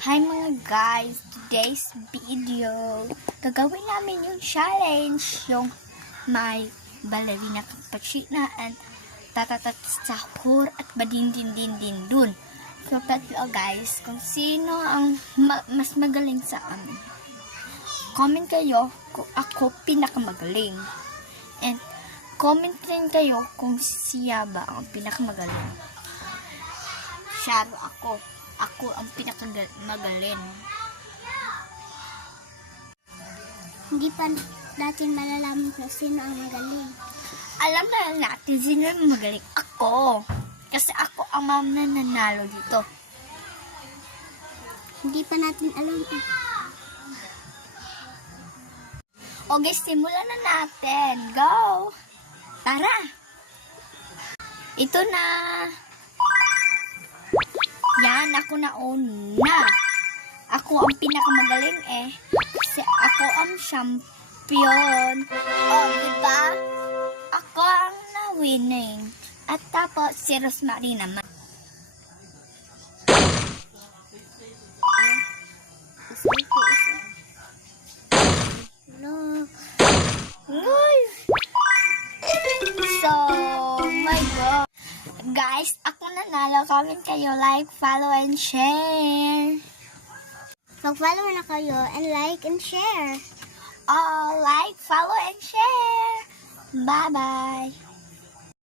Hi mga guys, today's video, gagawin namin yung challenge, yung may ballerina cappuccino at tatatat sahur at badindin-din dun. So tatlo guys, kung sino ang mas magaling sa amin. Comment kayo kung ako pinakamagaling. And comment rin kayo kung siya ba ang pinakamagaling. Sharo ako. Ako ang pinakamagaling. Hindi pa natin malalaman kung sino ang magaling. Alam na natin sino ang magaling. Ako. Kasi ako ang nananalo dito. Hindi pa natin alam. Okay, simulan na natin. Go! Tara! Ito na. Yan, ako na una. Ako ang pinakamagaling eh. Kasi ako ang champion. Oh, diba? Ako ang na-winning. At tapos, si Rosemary naman. No. Guys! So, my God. Guys, ako nanalo. Comment kayo, like, follow, and share. Mag-follow na kayo and like and share. Like, follow, and share. Bye-bye.